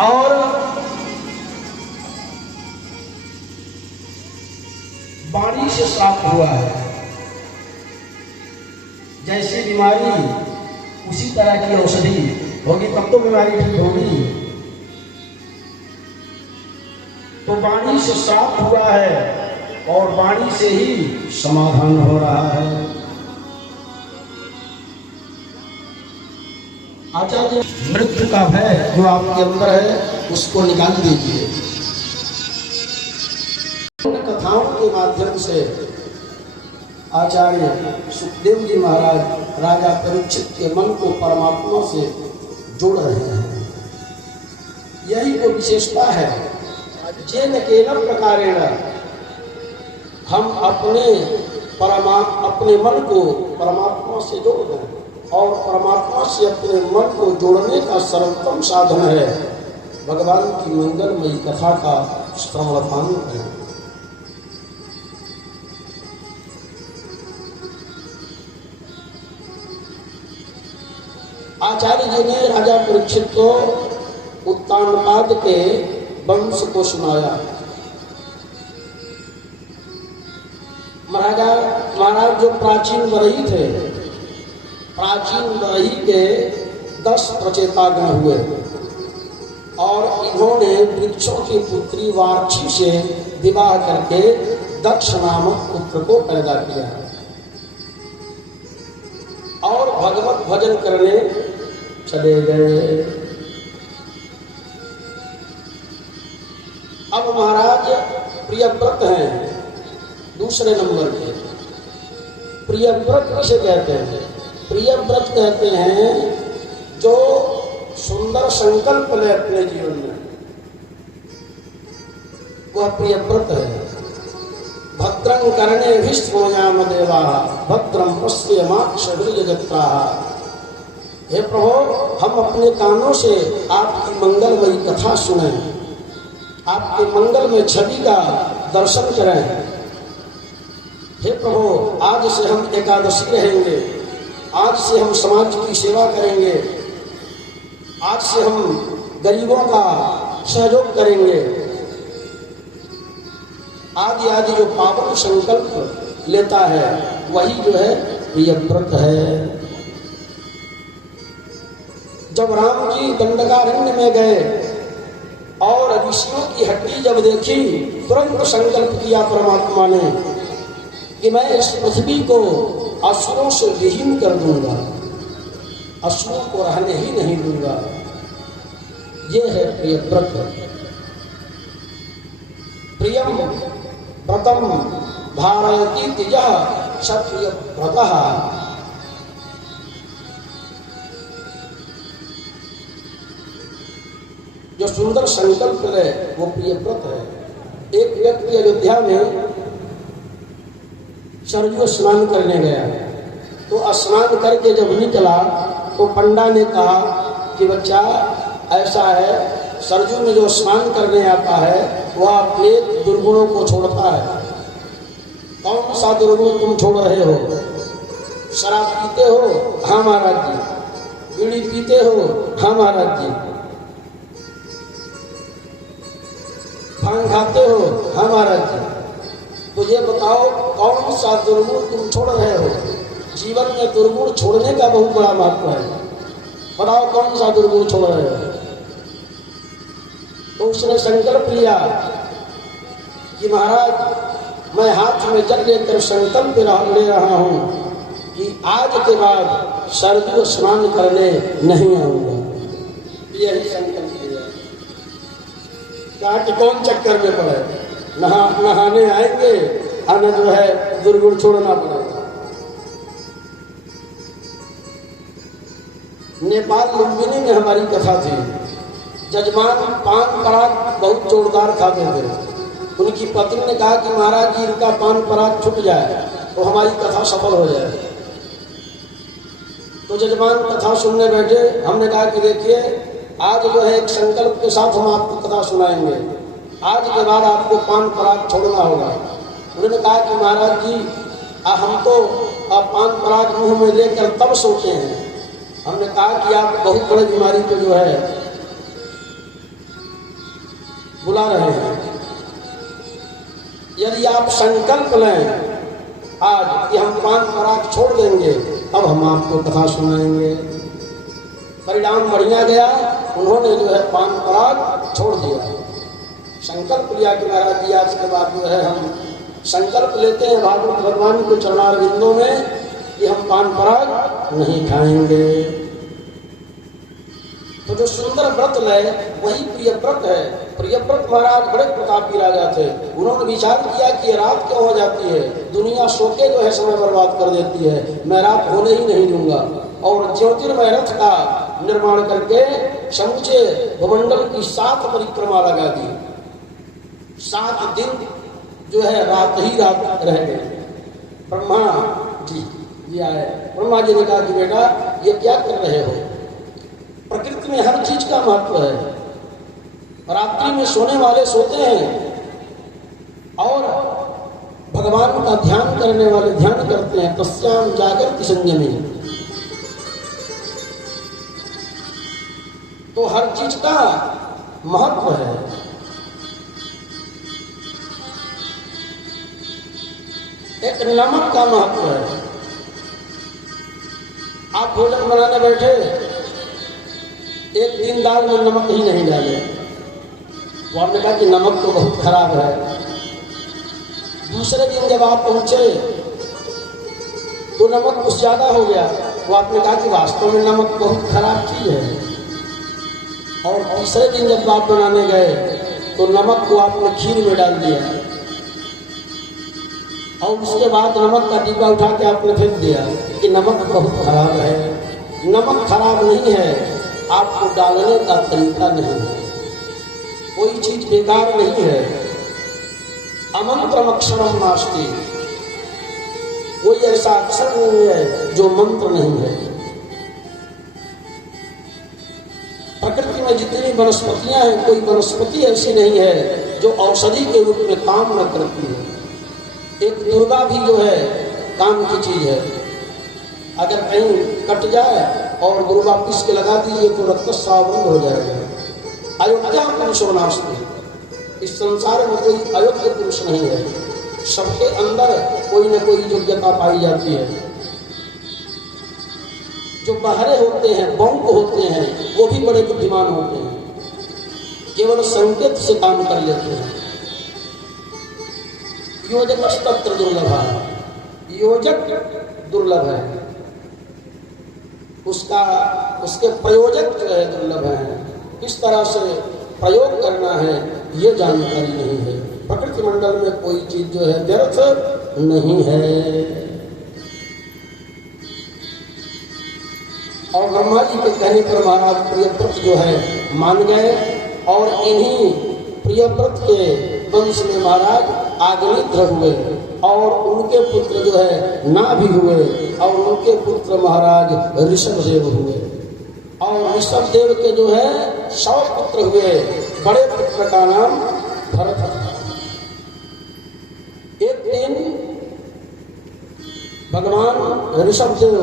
और वाणी से श्राप हुआ है। जैसी बीमारी उसी तरह की औषधि होगी, तब तो बीमारी ठीक होगी। तो वाणी से श्राप हुआ है और वाणी से ही समाधान हो रहा है। आचार्य, मृत्यु का भय जो आपके अंदर है उसको निकाल दीजिए। कथाओं के माध्यम से आचार्य सुखदेव जी महाराज राजा परीक्षित के मन को परमात्मा से जोड़ रहे हैं। यही वो विशेषता है, जेन केन प्रकारेण हम अपने मन को परमात्मा से जोड़ दें, और परमात्मा से अपने मन को जोड़ने का सर्वोत्तम साधन है भगवान की मंगलमयी कथा का श्रवण पान करें। आचार्य जी ने राजा परीक्षित को उत्तानपाद के वंश को सुनाया। महाराज जो प्राचीन बरही थे, प्राचीन बरही के 10 प्रचेतागण हुए और इन्होंने वृक्षों की पुत्री वार्ची से विवाह करके दक्ष नामक पुत्र को पैदा किया और भगवत भजन करने चले गए। अब महाराज प्रियव्रत हैं दूसरे नंबर पे। प्रियव्रत किसे कहते हैं? प्रियव्रत कहते हैं जो सुंदर संकल्प ले अपने जीवन में, वह प्रियव्रत है। भद्रं कर्णेभिः देवा भद्रं पश्येमाक्षभिर्यजत्राः। हे प्रभु, हम अपने कानों से आपकी मंगलमयी कथा सुने, आपके मंगल में छवि का दर्शन करें। हे प्रभु, आज से हम एकादशी रहेंगे, आज से हम समाज की सेवा करेंगे, आज से हम गरीबों का सहयोग करेंगे, आदि आदि जो पावन संकल्प लेता है वही जो है प्रियव्रत है। जब राम जी दंडकारण्य में गए और ऋषियों की हड्डी जब देखी, तुरंत संकल्प किया परमात्मा ने कि मैं इस पृथ्वी को असुरों से विहीन कर दूंगा, असुरों को रहने ही नहीं दूंगा। ये है प्रियव्रत। प्रियम व्रतम धारयति तिजः सप्रियव्रतः। जो सुंदर संकल्प है वो प्रियव्रत है। एक व्यक्ति अयोध्या में सरयू स्नान करने गया, तो स्नान करके जब निकला तो पंडा ने कहा कि बच्चा ऐसा है, सरयू में जो स्नान करने आता है वह अपने दुर्गुणों को छोड़ता है। कौन सा दुर्गुण तुम छोड़ रहे हो? शराब पीते हो? हाँ महाराज जी। बीड़ी पीते हो? हाँ महाराज जी। भांग खाते हो? हाँ महाराज जी। तो ये बताओ कौन सा दुर्गुण तुम छोड़ रहे हो? जीवन में दुर्गुण छोड़ने का बहुत बड़ा महत्व है। बताओ कौन सा दुर्गुण छोड़ रहे हो? तो उसने संकल्प लिया कि महाराज मैं हाथ में जल लेकर संकल्प ले रहा हूं कि आज के बाद सरयू स्नान करने नहीं आऊंगा। यही संकल्प लिया। कहा कि कौन चक्कर में पड़े, नहाने आएंगे, हमें जो है दुर्गुण छोड़ना पड़ेगा। नेपाल लुम्बिनी में हमारी कथा थी। जजमान पान पराग बहुत जोरदार खाते थे। उनकी पत्नी ने कहा कि महाराज जी इनका पान पराग छूट जाए तो हमारी कथा सफल हो जाए। तो जजमान कथा सुनने बैठे। हमने कहा कि देखिए आज जो है एक संकल्प के साथ हम आपको कथा सुनाएंगे, आज के बाद आपको पान पराग छोड़ना होगा। उन्होंने कहा कि महाराज जी हम तो पान पराग मुंह में लेकर तब सोते हैं। हमने कहा कि आप बहुत बड़ी बीमारी को जो है बुला रहे हैं। यदि आप संकल्प लें आज कि हम पान पराग छोड़ देंगे, अब हम आपको कथा सुनाएंगे। परिणाम बढ़िया गया, उन्होंने जो है पान पराग छोड़ दिया। संकल्प लिया कि महाराज जी आज के बाद जो है हम संकल्प लेते हैं भागवत भगवान के चरणारविंदों में कि हम पान पराग नहीं खाएंगे। तो जो सुंदर व्रत ले वही प्रिय व्रत है। प्रिय व्रत महाराज बड़े प्रतापी राजा थे। उन्होंने विचार किया कि रात क्यों हो जाती है, दुनिया सो के जो है समय बर्बाद कर देती है, मैं रात होने ही नहीं दूंगा। और ज्योतिर्मय रथ का निर्माण करके समूचे भूमंडल की 7 परिक्रमा लगा दी। 7 दिन जो है रात ही रात रह गए। ब्रह्मा जी आए। ब्रह्मा जी ने कहा कि बेटा ये क्या कर रहे हो, प्रकृति में हर चीज का महत्व है। रात्रि में सोने वाले सोते हैं और भगवान का ध्यान करने वाले ध्यान करते हैं। तस्याम जागृति संयमी। तो हर चीज का महत्व है। एक नमक का महत्व है। आप भोजन बनाने बैठे, एक दिन दाल में नमक ही नहीं डाले, वो आपने कहा कि नमक तो बहुत खराब है। दूसरे दिन जब आप पहुंचे तो नमक कुछ ज्यादा हो गया, वो आपने कहा कि वास्तव में नमक बहुत खराब चीज है। और तीसरे दिन जब आप बनाने गए तो नमक को आपने खीर में डाल दिया और उसके बाद नमक का डिब्बा उठा के आपने फेंक दिया कि नमक बहुत खराब है। नमक खराब नहीं है, आपको डालने का तरीका नहीं है। कोई चीज बेकार नहीं है। अमंत्रम अक्षरम नास्ति, कोई ऐसा अक्षर नहीं है जो मंत्र नहीं है। प्रकृति में जितनी वनस्पतियां हैं, कोई वनस्पति ऐसी नहीं है जो औषधि के रूप में काम न करती है। एक दुर्गा भी जो है काम की चीज है। अगर कहीं कट जाए और दुर्गा पीस के लगा दीजिए तो रक्तस्राव बंद हो जाएगा। अयोग्य पुरुषो नास्ति, इस संसार में कोई अयोग्य पुरुष नहीं है। सबके अंदर कोई न कोई योग्यता पाई जाती है। जो बहरे होते हैं, बौंक होते हैं, वो भी बड़े बुद्धिमान होते हैं, केवल संकेत से काम कर लेते हैं। योजक तत्र दुर्लभ है, योजक दुर्लभ है, उसके प्रयोजक जो है दुर्लभ है। किस तरह से प्रयोग करना है ये जानकारी नहीं है। प्रकृति मंडल में कोई चीज जो है व्यर्थ नहीं है। और ब्रह्मा जी के कहने पर महाराज प्रियव्रत जो है मान गए और इन्हीं प्रियव्रत के वंश में महाराज आग्निध्र हुए और उनके पुत्र जो है नाभि हुए और उनके पुत्र महाराज ऋषभदेव हुए और ऋषभदेव के जो है 100 पुत्र हुए। बड़े पुत्र का नाम भरत था। एक दिन भगवान ऋषभदेव,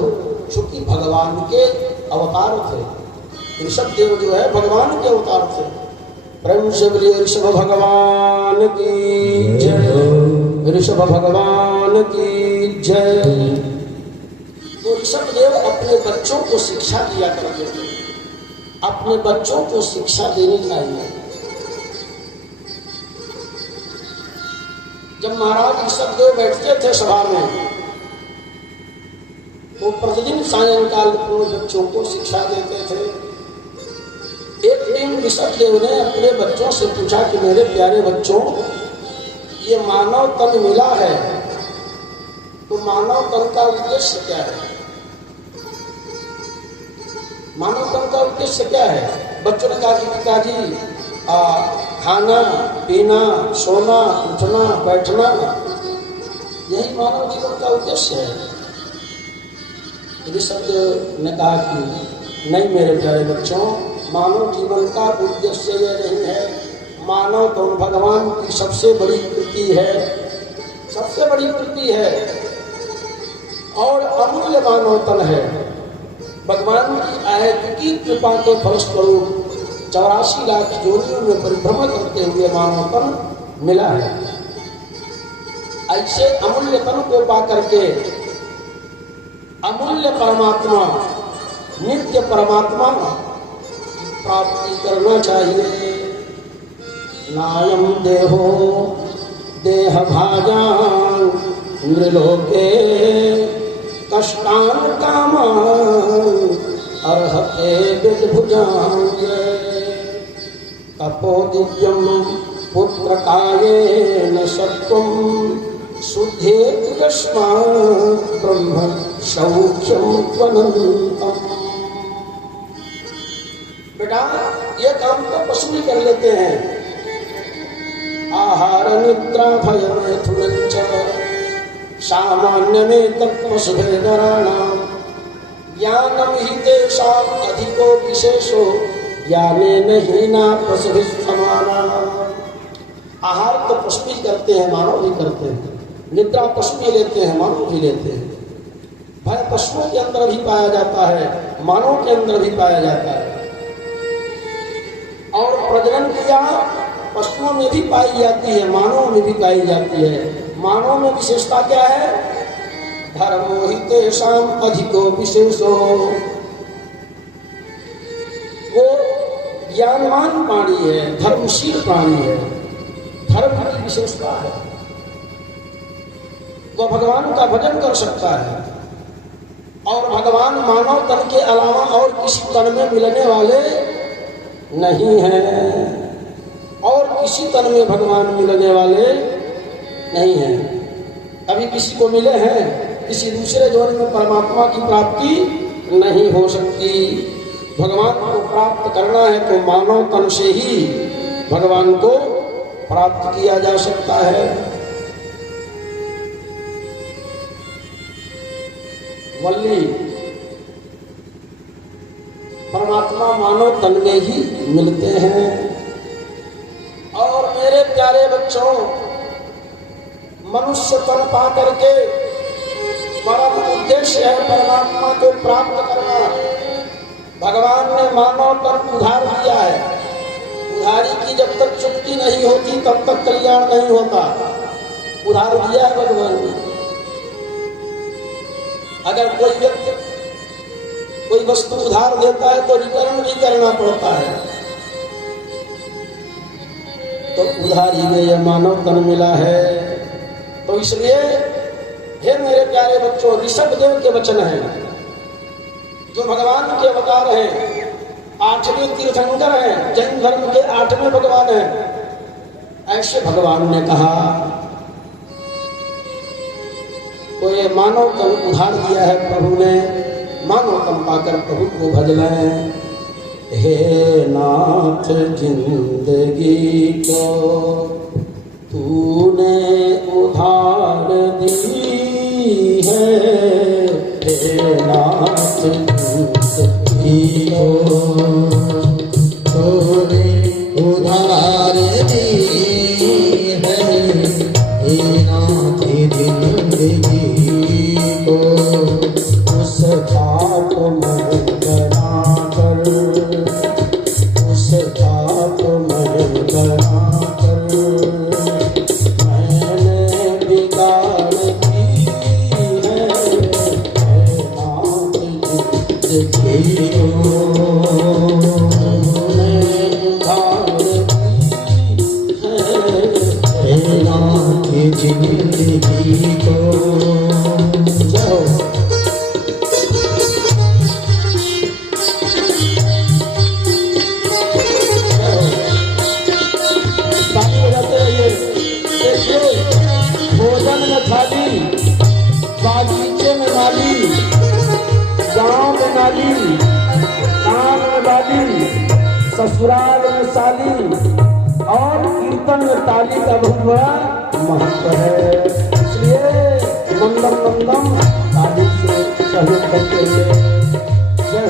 चूंकि भगवान के अवतार थे, ऋषभदेव जो है भगवान के अवतार थे। प्रेम से बोलिए ऋषभ भगवान की जय, ऋषभ भगवान की जय। तो ऋषभदेव अपने बच्चों को शिक्षा दिया करते थे। अपने बच्चों को शिक्षा देनी चाहिए। जब महाराज ऋषभदेव बैठते थे सभा में तो प्रतिदिन सायंकाल को बच्चों को शिक्षा देते थे। एक दिन ऋषभदेव ने अपने बच्चों से पूछा कि मेरे प्यारे बच्चों, ये मानव तन मिला है तो मानव तन का उद्देश्य क्या है? मानव तन का उद्देश्य क्या है? बच्चों ने कहा कि पिताजी खाना पीना सोना उठना बैठना यही मानव जीवन का उद्देश्य है। ऋषभदेव ने कहा कि नहीं मेरे प्यारे बच्चों, मानव जीवन का उद्देश्य ये नहीं है। मानव तो भगवान की सबसे बड़ी कृति है, सबसे बड़ी कृति है और अमूल्य मानव तन है। भगवान की अहेतुकी कृपा के फलस्वरूप 84 लाख योनियों में परिभ्रमण करते हुए मानव तन मिला है। ऐसे अमूल्य तन को पा करके अमूल्य परमात्मा, नित्य परमात्मा की प्राप्ति करना चाहिए। नायम देहो देह भाजान नृलोके कष्टान कामान अर्हते विद्भुजांगे तपो दिव्यम पुत्र कायेन सत्वम शुद्धेतु यस्मात् ब्रह्म सौख्यम त्वनन्तम। बेटा ये काम तो पशु ही कर लेते हैं। आहार निद्रा भय मैथुनञ्च सामान्य में तत्वसुभेदराणाम ज्ञानम ही तेषाम् अधिको विशेषो ज्ञानेन हीना पशुभिः समाना। आहार तो पशु भी करते हैं, मानव भी करते हैं। निद्रा पशु भी लेते हैं, मानव भी लेते हैं। भय पशुओं के अंदर भी पाया जाता है, मानव के अंदर भी पाया जाता है। और प्रजनन क्रिया पशुओं में भी पाई जाती है, मानव में भी पाई जाती है। मानव में विशेषता क्या है? धर्मो हि तेषाम् अधिको विशेषो। वो ज्ञानवान प्राणी है, धर्मशील प्राणी है, धर्म की विशेषता है। वह भगवान का भजन कर सकता है और भगवान मानव तन के अलावा और किसी तन में मिलने वाले नहीं हैं, और किसी तन में भगवान मिलने वाले नहीं हैं। अभी किसी को मिले हैं, किसी दूसरे जन्म में परमात्मा की प्राप्ति नहीं हो सकती। भगवान को प्राप्त करना है तो मानव तन से ही भगवान को प्राप्त किया जा सकता है। वल्ली परमात्मा मानव तन में ही मिलते हैं। और मेरे प्यारे बच्चों, मनुष्य तन पा करके परम उद्देश्य है परमात्मा को प्राप्त करना। भगवान ने मानव तन उधार दिया है। उधारी की जब तक चुक्ति नहीं होती तब तक कल्याण नहीं होता। उधार दिया है भगवान ने। अगर कोई व्यक्ति कोई वस्तु उधार देता है तो रिटर्न भी करना पड़ता है। तो उधारी में यह मानव तन मिला है। तो इसलिए हे मेरे प्यारे बच्चों, ऋषभ देव के वचन हैं जो भगवान के अवतार हैं, 8वें तीर्थंकर हैं, जैन धर्म के 8वें भगवान हैं। ऐसे भगवान ने कहा तो ये मानव तन उधार दिया है प्रभु ने। मानव तन पाकर प्रभु को भज लें। हे नाथ जिंदगी को तूने उधार दी है। हे नाथ जिंदगी को तूने उधार दी है। हे नाथ जिंदगी को उस पाप में बना कर, उस पाप में बना कर मैंने बिगाड़ दी है। नाथ जिंदगी को मैं उधार दी है। नाथ जिंदगी को जाओ। भोजन में थाली, बागीचे में नाली, गांव में नाली, कान में बाली, ससुराल में साली और कीर्तन में ताली का बहुत बड़ा महत्व है। इसलिए नंदम नंदम ताली से सहयोग करते हुए जय।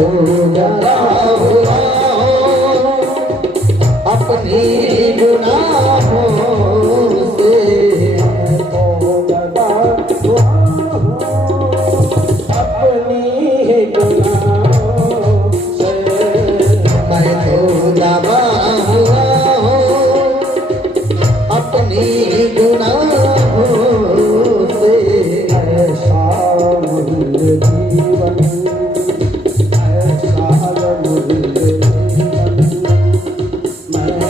तो डरा हुआ हूँ अपनी गुनाहों से, मैं तो डरा हुआ हूँ अपनी गुनाहों से, मैं तो दबा हुआ हूँ अपनी गुनाहों से। ऐसा मूल्य जीवन, ऐसा मूल्य जीवन मैंने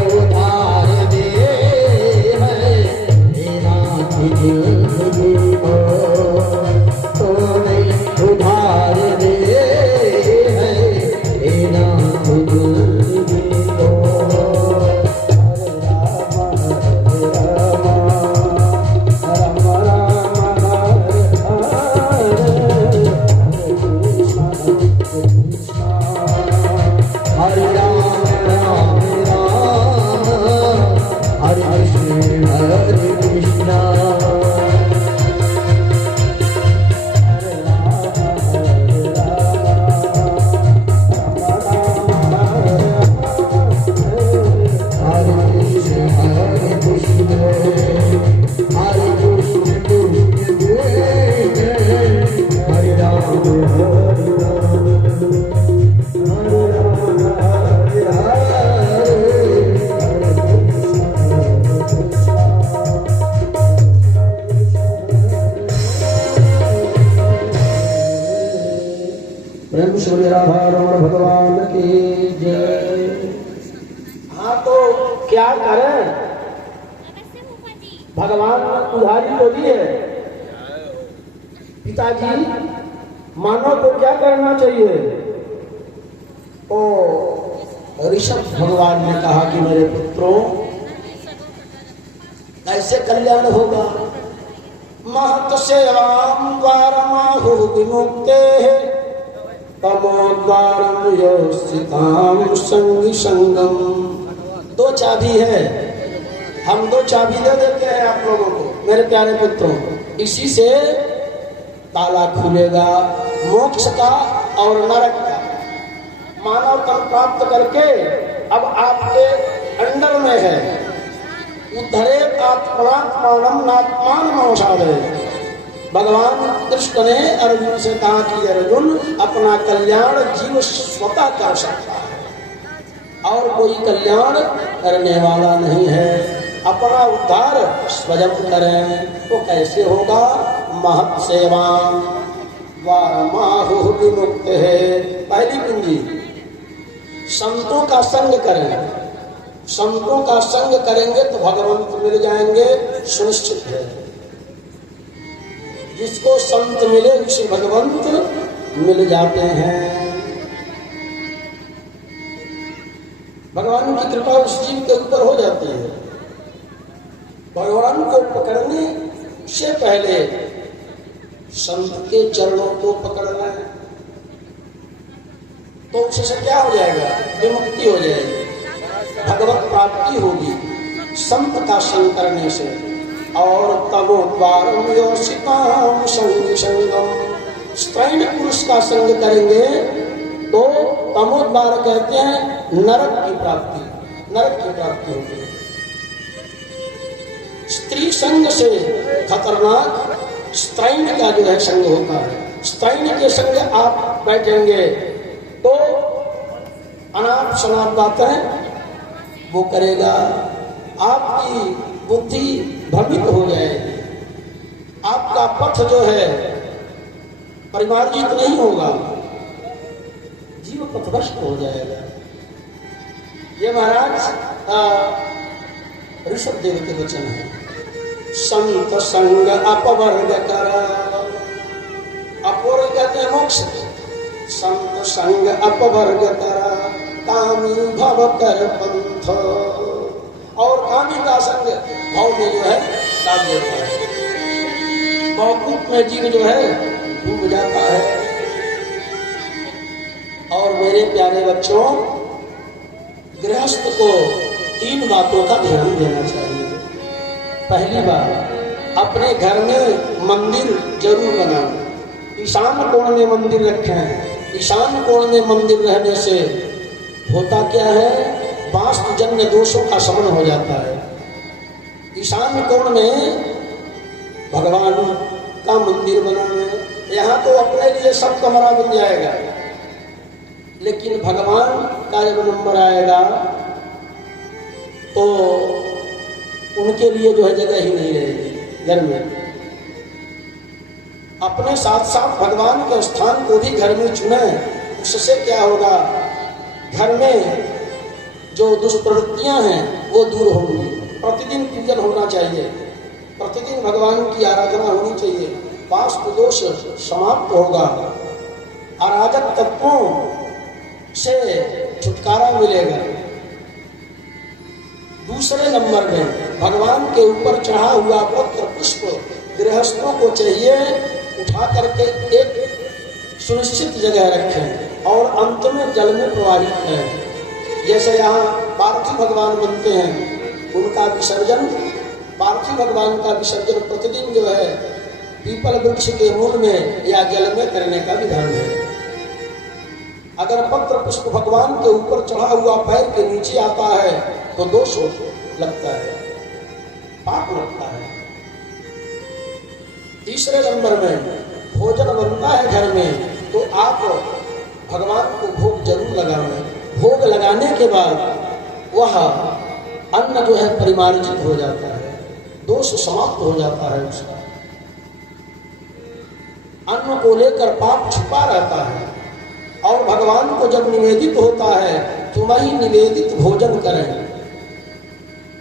गुजार दी है नाथ जिंदगी को, तूने गुजार दी है नाथ जिंदगी को, तूने उधार दिए है नाथ जिंदगी को। प्रेम श्री राधा रमण भगवान की जय। हाँ तो क्या करें, भगवान उधारी तो दी है। पिताजी मानो तो क्या करना चाहिए? ओ ऋषभ भगवान ने कहा कि मेरे पुत्रों ऐसे कल्याण होगा। महत सेवाम द्वारमाहु विमुक्ते तमोद्वारम योस्थिताम संगी संगम। दो चाबी है, हम दो चाबी दे देते हैं आप लोगों को मेरे प्यारे पुत्रों। इसी से ताला खुलेगा मोक्ष का और नरक का। मानव तन प्राप्त करके अब आपके अंडर में है। उद्धरे आत्मात्मानम नात्मान मौसावे। भगवान कृष्ण ने अर्जुन से कहा कि अर्जुन अपना कल्याण जीव स्वतः कर सकता है और कोई कल्याण करने वाला नहीं है। अपना उद्धार स्वयं करें तो कैसे होगा? महत् सेवा वारमाहु विमुक्त है। पहली कुंजी संतों का संग करें। संतों का संग करेंगे तो भगवंत मिल जाएंगे, सुनिश्चित है। जिसको संत मिले उसे भगवंत मिल जाते हैं। भगवान की कृपा उस जीव के ऊपर हो जाती है। भगवान को पकड़ने से पहले संत के चरणों को पकड़ना है, तो उससे क्या हो जाएगा? विमुक्ति हो जाएगी, भगवत प्राप्ति होगी संत का संग करने से। और तमोद्वारम योषिताम संग संगम, स्त्रैण पुरुष का संग करेंगे तो तमोद्वार कहते हैं नरक की प्राप्ति, नरक की प्राप्ति होगी। स्त्री संग से खतरनाक स्त्रैण का जो है संग होता है। स्त्रैण के संग आप बैठेंगे तो अनाप शनाप बातें वो करेगा, आपकी बुद्धि भ्रमित हो जाएगी, आपका पथ जो है परिमार्जित नहीं होगा, जीव पथभ्रष्ट हो जाएगा। ये महाराज ऋषभ देव के वचन है। संत संग अपवर्ग कर, अपवर्ग कहते हैं मोक्ष। संत संग अपवर्ग कर, कामी भव कर पंथ, और कामी का संग भाव में जो है डाल देता है। मौकूफ में जीव जो है डूब जाता है। और मेरे प्यारे बच्चों, गृहस्थ को 3 बातों का ध्यान देना चाहिए। पहली बात, अपने घर में मंदिर जरूर बनाओ। ईशान कोण में मंदिर रखें। ईशान कोण में मंदिर रहने से होता क्या है? वास्तुजन्य दोषों का शमन हो जाता है। ईशान कोण में भगवान का मंदिर बनाना है। यहाँ तो अपने लिए सब कमरा बन जाएगा, लेकिन भगवान का जब नंबर आएगा तो उनके लिए जो है जगह ही नहीं रहेगी घर में। अपने साथ साथ भगवान के स्थान को भी घर में चुने। उससे क्या होगा? घर में जो दुष्प्रवृत्तियां हैं वो दूर होंगी। प्रतिदिन पूजन होना चाहिए, प्रतिदिन भगवान की आराधना होनी चाहिए। वास्तु दोष समाप्त होगा, अराजक तत्वों से छुटकारा मिलेगा। दूसरे नंबर में भगवान के ऊपर चढ़ा हुआ पत्र पुष्प गृहस्थों को चाहिए उठा करके एक सुनिश्चित जगह रखें और अंत में जल में प्रवाहित करें। जैसे यहाँ पार्थिव भगवान बनते हैं, उनका विसर्जन, पार्थिव भगवान का विसर्जन प्रतिदिन जो है पीपल वृक्ष के मूल में या जल में करने का विधान है। अगर पत्र पुष्प भगवान के ऊपर चढ़ा हुआ पैर के नीचे आता है तो दोष लगता है, पाप लगता है। तीसरे नंबर में भोजन बनता है घर में तो आप भगवान को भोग जरूर लगाएं। भोग लगाने के बाद वह अन्न जो है परिमार्जित हो जाता है, दोष समाप्त हो जाता है उसका। अन्न को लेकर पाप छुपा रहता है और भगवान को जब निवेदित होता है तो वही निवेदित भोजन करें।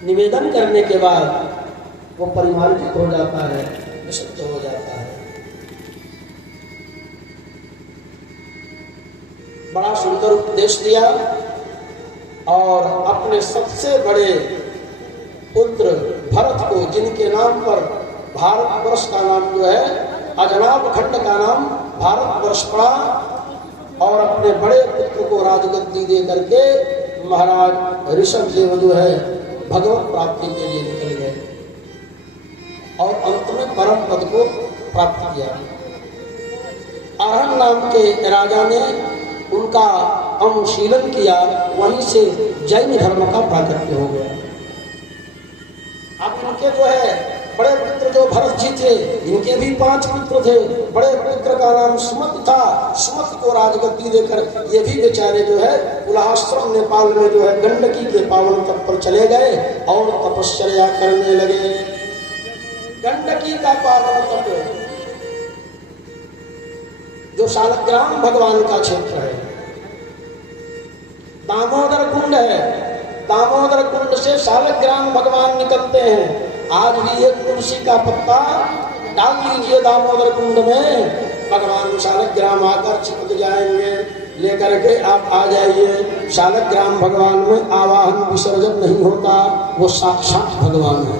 निवेदन करने के बाद वो परिमार्जित हो जाता है, विशुद्ध हो जाता है। बड़ा सुंदर उपदेश दिया और अपने सबसे बड़े पुत्र भरत को, जिनके नाम पर भारतवर्ष का नाम जो है, अजनाब खंड का नाम भारतवर्ष पड़ा, और अपने बड़े पुत्र को राजगद्दी दे करके महाराज ऋषभ देव जो है भगवत प्राप्ति के लिए निकल गए और अंत में परम पद को प्राप्त किया। अरहन नाम के राजा ने उनका अनुशीलन किया, वहीं से जैन धर्म का प्राकट्य हो गया। अब इनके जो है बड़े पुत्र जो भरत जी थे, इनके भी 5 पुत्र थे। बड़े पुत्र का नाम सुमत था, सुमत को राजगद्दी देकर ये भी बेचारे जो है उल्हाश्रम नेपाल में जो है गंडकी के पावन तट पर चले गए और तपश्चर्या करने लगे। गंडकी का पावन तट जो शालग्राम भगवान का क्षेत्र है, दामोदर कुंड है, दामोदर कुंड से शालग्राम भगवान निकलते हैं। आज भी एक तुलसी का पत्ता डाल दीजिए दामोदर कुंड में, भगवान शालग्राम आकर चिपक जाएंगे। लेकर के आप आ जाइए। शालग्राम भगवान में आवाहन विसर्जन नहीं होता, वो साक्षात भगवान है।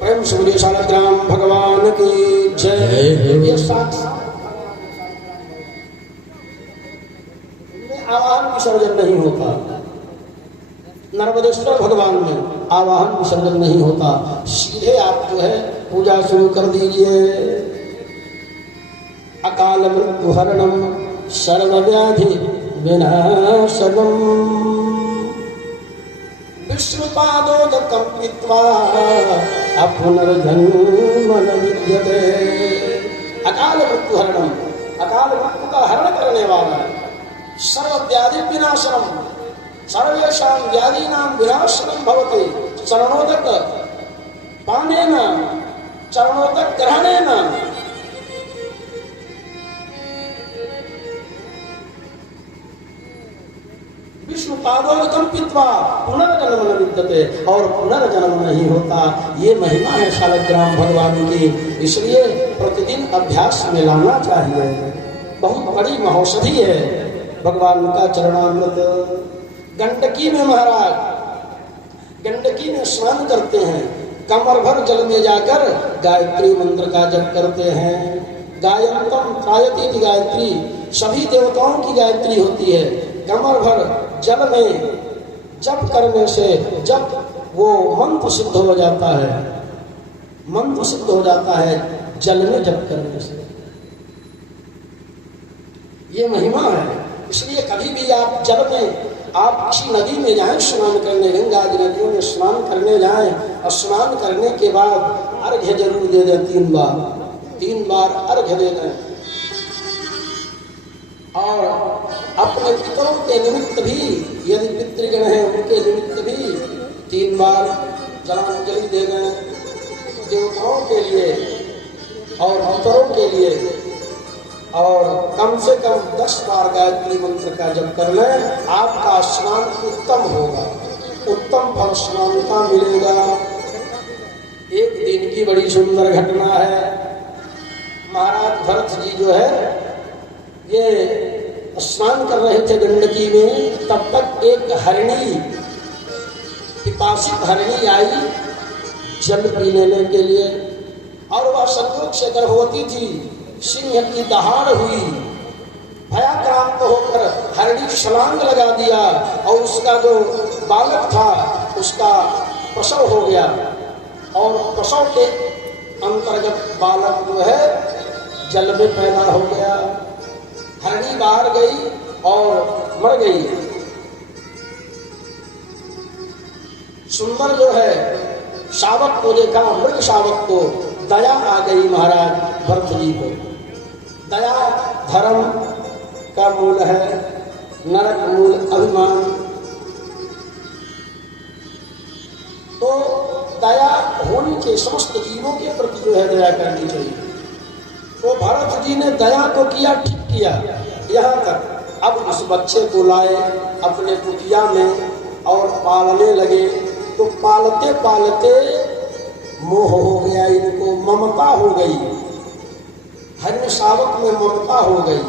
प्रेम से बोलिए शालग्राम भगवान की जय। ये साक्षात आवाहन विसर्जन नहीं होता। नर्मदेश्वर भगवान में आवाहन विसर्जन नहीं होता। सीधे आप जो है पूजा शुरू कर दीजिए। अकाल मृत्यु हरणम सर्वव्याधि विनाशनम विष्णुपादोदकं पीत्वा पुनर्जन्म न विद्यते। अकाल मृत्यु हरणम, अकाल मृत्यु का हरण करने वाला, सर्वव्याधि विनाशनम, सर्वेषां व्याधीनां विनाशनं भवति। चरणोदक पानेन, चरणोदक ग्रहणेन। विष्णु पादोदकं पीत्वा पुनर्जन्म न विद्यते, और पुनर्जन्म नहीं होता। ये महिमा है शालग्राम भगवान की, इसलिए प्रतिदिन अभ्यास में लाना चाहिए। बहुत बड़ी महौषधि है भगवान का चरणामृत। गंडकी में महाराज, गंडकी में स्नान करते हैं, कमर भर जल में जाकर गायत्री मंत्र का जप करते हैं। गायंतम त्रायती गायत्री, सभी देवताओं की गायत्री होती है। कमर भर जल में जप करने से जब वो मंत्र सिद्ध हो जाता है, मंत्र सिद्ध हो जाता है जल में जप करने से। ये महिमा है। इसलिए कभी भी आप जल में, आप किसी नदी में जाएं स्नान करने, गंगा आदि नदियों में स्नान करने जाएं, और स्नान करने के बाद अर्घ्य जरूर दे दें। 3 बार अर्घ्य दे दें। और अपने पितरों के निमित्त भी, यदि पितृगण हैं उनके निमित्त भी 3 बार जलांजलि दे दें। देवताओं के लिए और पितरों के लिए, और कम से कम 10 बार गायत्री मंत्र का जप कर लें। आपका स्नान उत्तम होगा, उत्तम फल स्नान का मिलेगा। एक दिन की बड़ी सुंदर घटना है। महाराज भरत जी जो है ये स्नान कर रहे थे गंडकी में, तब तक एक हरिणी, पिपासित हरिणी आई जल पी लेने के लिए, और वह संयोग से गर्भवती थी। सिंह की दहाड़ हुई, भयाक्रांत होकर हरिणी छलांग लगा दिया, और उसका जो बालक था उसका प्रसव हो गया। और प्रसव के अंतर्गत बालक जो है जल में पैदा हो गया। हरिणी बाहर गई और मर गई। सुंदर जो है शावक को देखा, मृग शावक को दया आ गई महाराज भरत जी को। दया धर्म का मूल है, नरक मूल अभिमान। तो दया होनी चाहिए, समस्त जीवों के प्रति जो है दया करनी चाहिए। तो भरत जी ने दया को किया, ठीक किया। यहाँ तक अब उस बच्चे को लाए अपने कुटिया में और पालने लगे। तो पालते पालते मोह हो गया इनको, ममता हो गई, हरिणी शावक में ममता हो गई।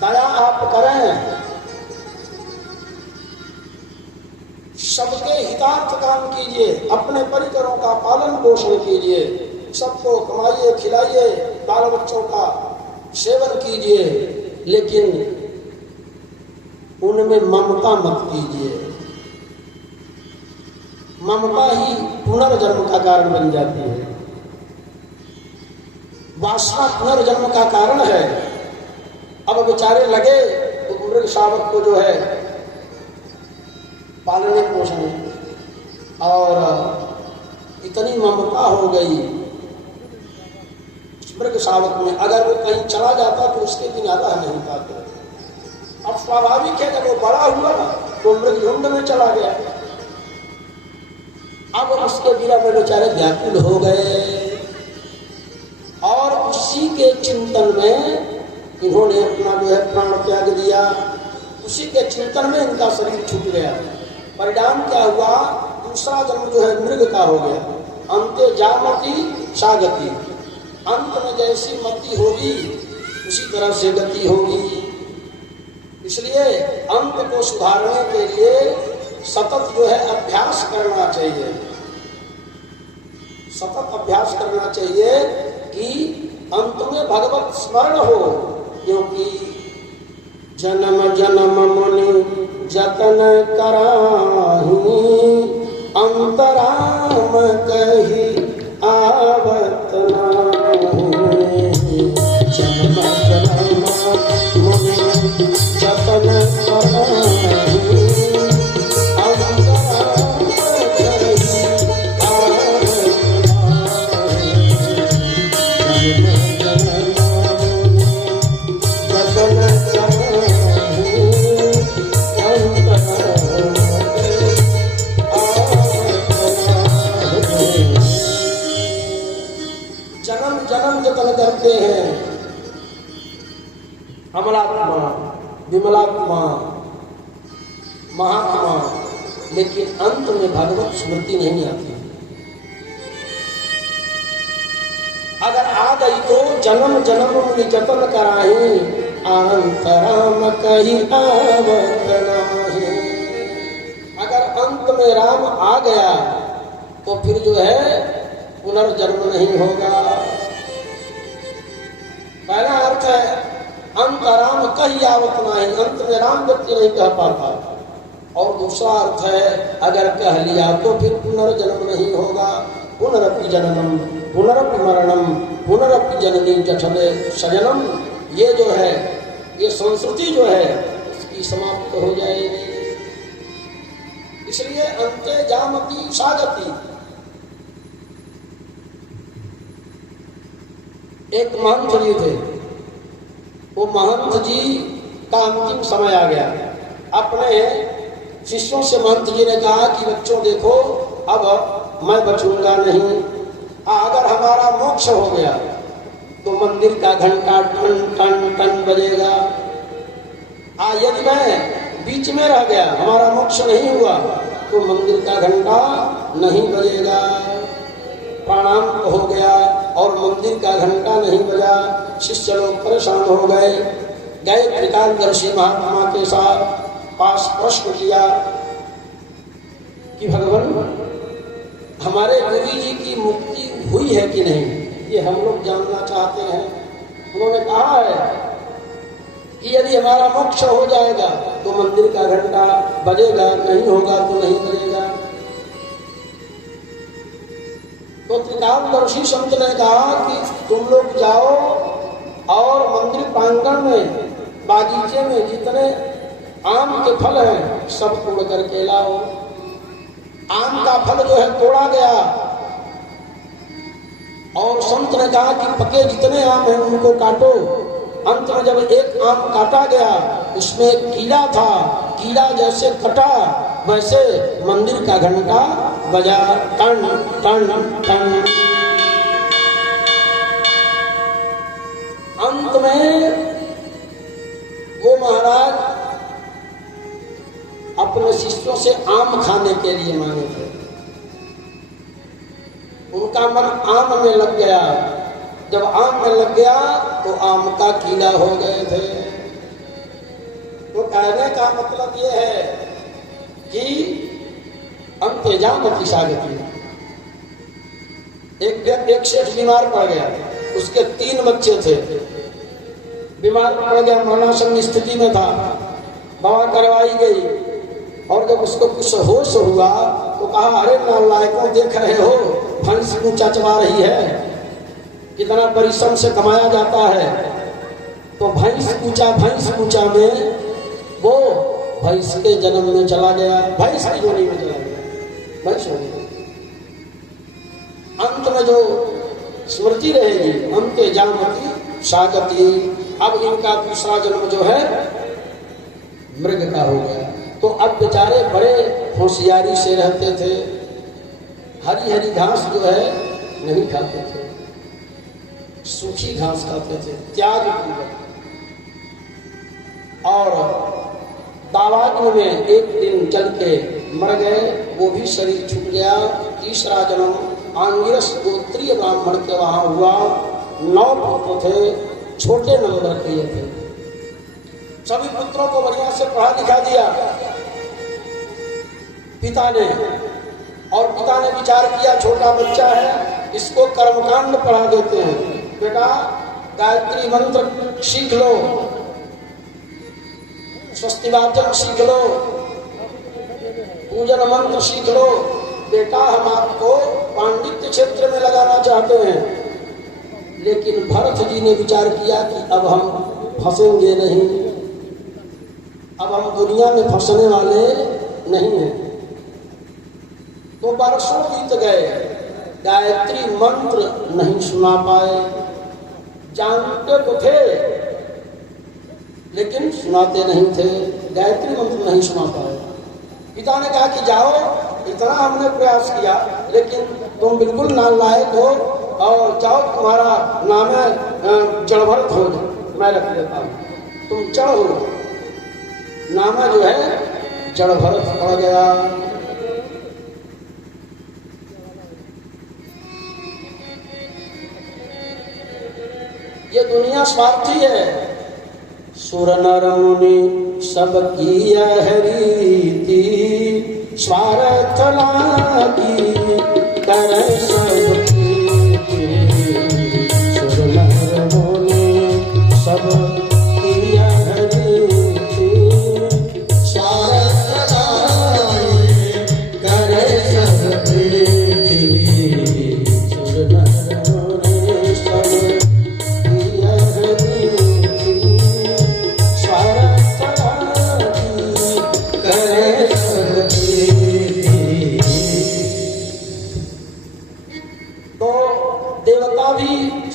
दया आप करें, सबके हितार्थ काम कीजिए, अपने परिकरों का पालन पोषण कीजिए, सबको कमाइए, खिलाइए, बाल बच्चों का सेवन कीजिए, लेकिन उनमें ममता मत कीजिए। ममता ही पुनर्जन्म का कारण बन जाती है। वासना पुनर्जन्म का कारण है। अब बेचारे लगे तो मृग शावक को जो है पालने पोषण, और इतनी ममता हो गई मृग शावक में, अगर वो कहीं चला जाता तो उसके बिना रह नहीं पाते। अब स्वाभाविक है जब वो बड़ा हुआ तो मृग झुंड में चला गया। अब उसके बिना में बेचारे व्याकुल हो गए, और उसी के चिंतन में इन्होंने अपना जो है प्राण त्याग दिया। उसी के चिंतन में इनका शरीर छूट गया। परिणाम क्या हुआ, दूसरा जन्म जो है मृग का हो गया। अंते जामति सागति, अंत में जैसी मति होगी उसी तरह से गति होगी। इसलिए अंत को सुधारने के लिए सतत जो है अभ्यास करना चाहिए, सतत अभ्यास करना चाहिए कि अंत में भगवत स्मरण हो। क्योंकि जन्म जन्म मुनि जतन कराही, अंतराम कही आवत नाही। जन्म जन्म मुनि जतन कराही, अंतराम कही आवत नाही। जन्म जन्म जतन करते हैं अमलात्मा, विमलात्मा, महात्मा, लेकिन अंत में भगवत स्मृति नहीं आती। अगर आ गई तो जन्म जन्म मुनि जतन कराही, अंतराम कही आवत नाही। अगर अंत में राम आ गया तो फिर जो है पुनर्जन्म नहीं होगा। पहला अर्थ है अंतराम कही आवत नाही, अंत में राम व्यक्ति नहीं कह पाता। और दूसरा अर्थ है अगर कह लिया तो फिर पुनर्जन्म नहीं होगा। पुनरपि जननम पुनरपि मरणम पुनरपि जननी जठरे सजनम, ये जो है ये संस्कृति जो है इसकी समाप्त हो जाएगी। इसलिए अंते जामति सागति। एक महंत जी थे, वो महंत जी का अंतिम समय आ गया। अपने शिष्यों से महंत जी ने कहा कि बच्चों देखो, अब मैं बचूंगा नहीं। अगर हमारा मोक्ष हो गया तो मंदिर का घंटा टन टन टन बजेगा। यदि मैं बीच में रह गया, हमारा मोक्ष नहीं हुआ, तो मंदिर का घंटा नहीं बजेगा। प्रणाम हो गया और मंदिर का घंटा नहीं बजा। शिष्य लोग परेशान हो गए, गए त्रिकालदर्शी महात्मा के साथ पास प्रश्न किया कि भगवान हमारे गुरु जी की मुक्ति हुई है कि नहीं, ये हम लोग जानना चाहते हैं। उन्होंने कहा है कि यदि हमारा मोक्ष हो जाएगा तो मंदिर का घंटा बजेगा, नहीं होगा तो नहीं बजेगा। तो त्रिकालदर्शी संत ने कहा कि तुम लोग जाओ और मंदिर प्रांगण में बागीचे में जितने आम के फल हैं सब तोड़ करके लाओ। आम का फल जो है तोड़ा गया और संत ने कहा कि पके जितने आम हैं उनको काटो। अंत में जब एक आम काटा गया उसमें एक कीड़ा था, कीड़ा जैसे कटा वैसे मंदिर का घंटा बजा, टन टन टन। अंत में वो महाराज अपने शिष्यों से आम खाने के लिए मांगे थे। उनका मन आम में लग गया। जब आम में लग गया तो आम का कीड़ा हो गए थे। तो कहने का मतलब ये है कि अंते जामति सागति। एक सेठ बीमार पड़ गया, उसके 3 बच्चे थे। बीमार पड़ गया, मरणासन स्थिति में था, दवा करवाई गई और जब उसको कुछ होश हुआ तो कहा अरे नालायकों, देख रहे हो भैंस कूचा चबा रही है, कितना परिश्रम से कमाया जाता है। तो भैंस कूचा में वो भैंस के जन्म में चला गया, भैंस की जोड़ी में चला गया, भैंस हो गई। अंत में जो स्मृति रहेगी अंते जामति सागति। अब इनका दूसरा जन्म जो है मृग का हो गया। तो अब बेचारे बड़े होशियारी से रहते थे, हरी हरी घास जो है नहीं खाते थे, सूखी घास खाते थे, त्याग पूर्वक। और दावाग्नि में एक दिन जल के मर गए, वो भी शरीर छूट गया। तीसरा जन्म आंगिरस गोत्रीय ब्राह्मण के वहां हुआ। 9 पुत्र थे, छोटे नंबर के थे। सभी पुत्रों को बढ़िया से पढ़ा लिखा दिया पिता ने, और पिता ने विचार किया छोटा बच्चा है, इसको कर्मकांड पढ़ा देते हैं। बेटा गायत्री मंत्र सीख लो, स्वस्तिवाचन सीख लो, पूजन मंत्र सीख लो। बेटा हम आपको पांडित्य क्षेत्र में लगाना चाहते हैं। लेकिन भरत जी ने विचार किया कि अब हम फंसेंगे नहीं, अब हम दुनिया में फंसने वाले नहीं हैं। तो वर्षों बीत गए, गायत्री मंत्र नहीं सुना पाए। जानते तो थे लेकिन सुनाते नहीं थे, गायत्री मंत्र नहीं सुना पाए। पिता ने कहा कि जाओ, इतना हमने प्रयास किया लेकिन तुम बिल्कुल नालायक हो, और जाओ तुम्हारा नाम है जड़भरत हो, मैं रख देता हूँ, तुम जड़ हो। नामा जो है जड़भरत पड़ गया। ये दुनिया स्वार्थी है। सुर नर मुनि सब किया है रीति, स्वार्थ लागी करे सब कीर्ति। सुर नर मुनि सब किया है रीति, स्वार्थ लागी करे सब कीर्ति। सुर नर मुनि सब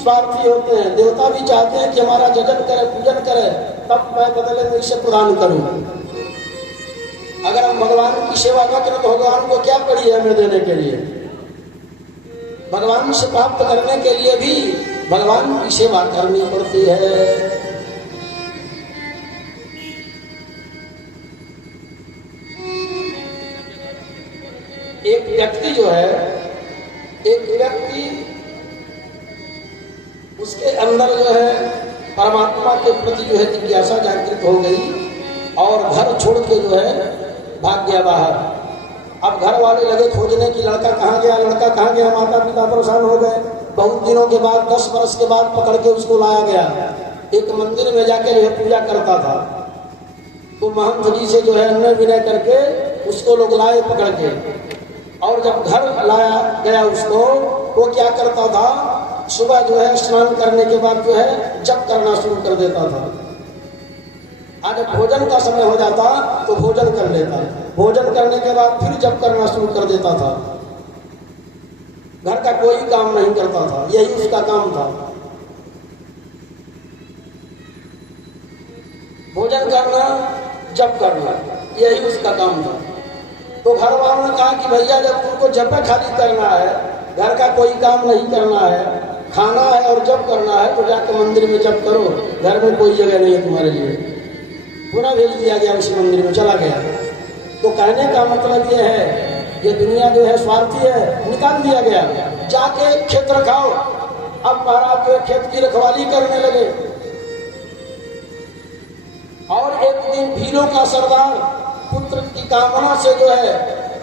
स्वार्थी होते हैं। देवता भी चाहते हैं कि हमारा जजन करे, पूजन करे, तब मैं बदले में इसे प्रदान करूं। अगर हम भगवान की सेवा न करें तो भगवान को क्या पड़ी है हमें देने के लिए? भगवान से प्राप्त करने के लिए भी भगवान की सेवा करनी पड़ती है। एक व्यक्ति जो है, एक व्यक्ति उसके अंदर जो है परमात्मा के प्रति जो है जिज्ञासा जागृत हो गई, और घर छोड़ के जो है भाग गया बाहर। अब घर वाले लगे खोजने की लड़का कहाँ गया, लड़का कहाँ गया। माता पिता परेशान हो गए। बहुत दिनों के बाद 10 वर्ष के बाद पकड़ के उसको लाया गया। एक मंदिर में जाके जो है पूजा करता था, तो महंत जी से जो है अन्य विनय करके उसको लोग लाए पकड़ के, और जब घर लाया गया उसको, वो क्या करता था, सुबह जो है स्नान करने के बाद जो है जप करना शुरू कर देता था। आज भोजन का समय हो जाता तो भोजन कर लेता, भोजन करने के बाद फिर जप करना शुरू कर देता था। घर का कोई काम नहीं करता था, यही उसका काम था। भोजन करना, जप करना, यही उसका काम था। तो घर वालों ने कहा कि भैया जब तुमको जप खाली करना है, घर का कोई काम नहीं करना है, खाना है और जप करना है, तो जाके मंदिर में जप करो, घर में कोई जगह नहीं है तुम्हारे लिए। पुनः भेज दिया गया, उसी मंदिर में चला गया। तो कहने का मतलब ये है, ये दुनिया जो है स्वार्थी है, निकाल दिया गया। जाके खेत रखाओ। अब महाराज जो खेत की रखवाली करने लगे, और एक दिन भीलों का सरदार पुत्र की कामना से जो है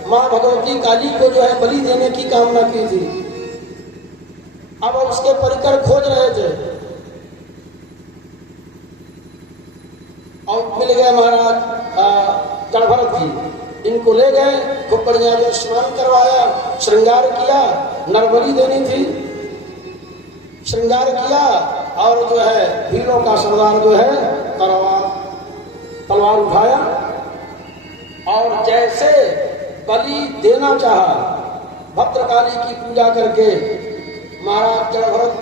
माँ भगवती काली को जो है बलि देने की कामना की थी। अब उसके परिकर खोज रहे थे, और मिल गए महाराज जड़भरत जी। इनको ले गए, खूब बढ़िया जो स्नान करवाया, श्रृंगार किया, नरबली देनी थी, श्रृंगार किया, और जो है भीलों का सरदार जो है तलवार उठाया, और जैसे बलि देना चाहा, भद्रकाली की पूजा करके महाराज जड़भरत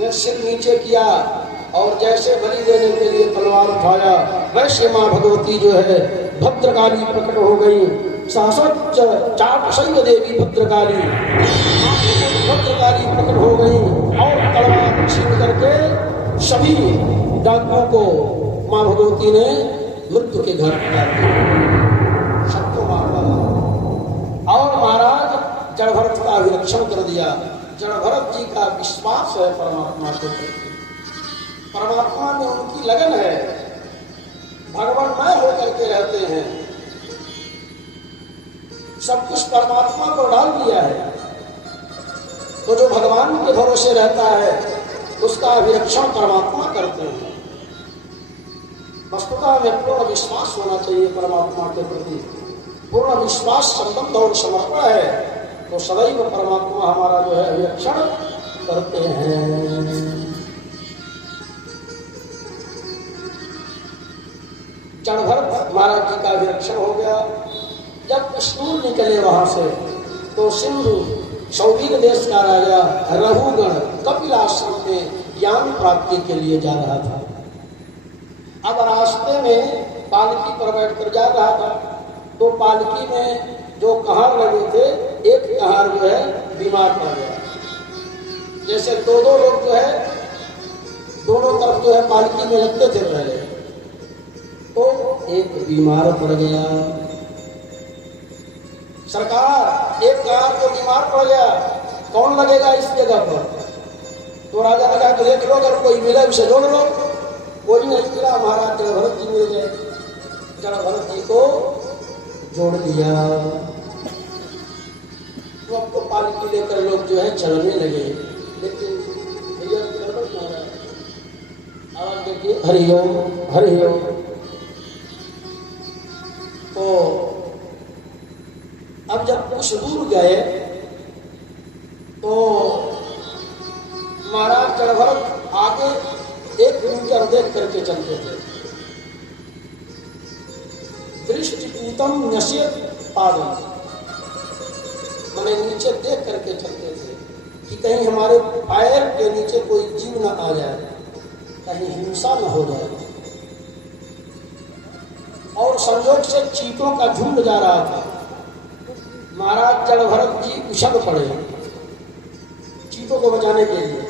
ने सिर नीचे किया, और जैसे बलि देने के लिए तलवार उठाया, वैसे माँ भगवती जो है भद्रकाली प्रकट हो गई। सासत चाट संग देवी भद्रकाली प्रकट हो गई, और तलवार छीन करके सभी डाकुओं को माँ भगवती ने मृत्यु के घर उतार दिए, सबको मार डाला। और महाराज जड़ भरत का अभिरक्षण कर दिया। जड़ भरत जी का विश्वास है परमात्मा के प्रति, परमात्मा में उनकी लगन है, भगवानमय होकर के रहते हैं, सब कुछ परमात्मा को डाल दिया है। तो जो भगवान के भरोसे रहता है उसका अभिरक्षण परमात्मा करते हैं। वस्तुतः में पूर्ण विश्वास होना चाहिए परमात्मा के प्रति, पूर्ण विश्वास, संबंध और समर्पण है तो सदैव परमात्मा हमारा जो है अभिरक्षण करते हैं। जड़ भरत महाराज जी का अभिरक्षण हो गया। जब कृष्णूर निकले वहां से तो सिंधु सौवीर देश का राजा रघुगण कपिल आश्रम में ज्ञान प्राप्ति के लिए जा रहा था। अब रास्ते में पालकी पर बैठकर जा रहा था तो पालकी में जो कहार लगे थे, एक कहार जो है बीमार पड़ गया। जैसे दो लोग जो है दोनों तरफ जो है पालकी में लगते थे पहले, तो एक बीमार पड़ गया। सरकार, एक कहार तो बीमार पड़ गया, कौन लगेगा इस जगह पर? तो राजा लगा कि देख लो, अगर कोई मिले उसे जोड़ लो। कोई नहीं मिला, महाराज जड़ भरत जी मिल गए। जड़ भरत जी को जोड़ दिया। तो अब तो पालकी लेकर लोग जो है चलने लगे, लेकिन भैया गड़बड़ क्या हो रहा है? आवाज देखिए, हरिओम हरिओम। तो अब जब कुछ दूर गए तो महाराज जड़ भरत आगे एक मीटर देख करके चलते थे। दृष्टिपूतम नश्यत पादम, मैंने नीचे देख करके चलते थे कि कहीं हमारे पैर के नीचे कोई जीव न आ जाए, कहीं हिंसा न हो जाए। और संयोग से चीतों का झुंड जा रहा था। महाराज जड़ भरत जी उछल पड़े चीतों को बचाने के लिए।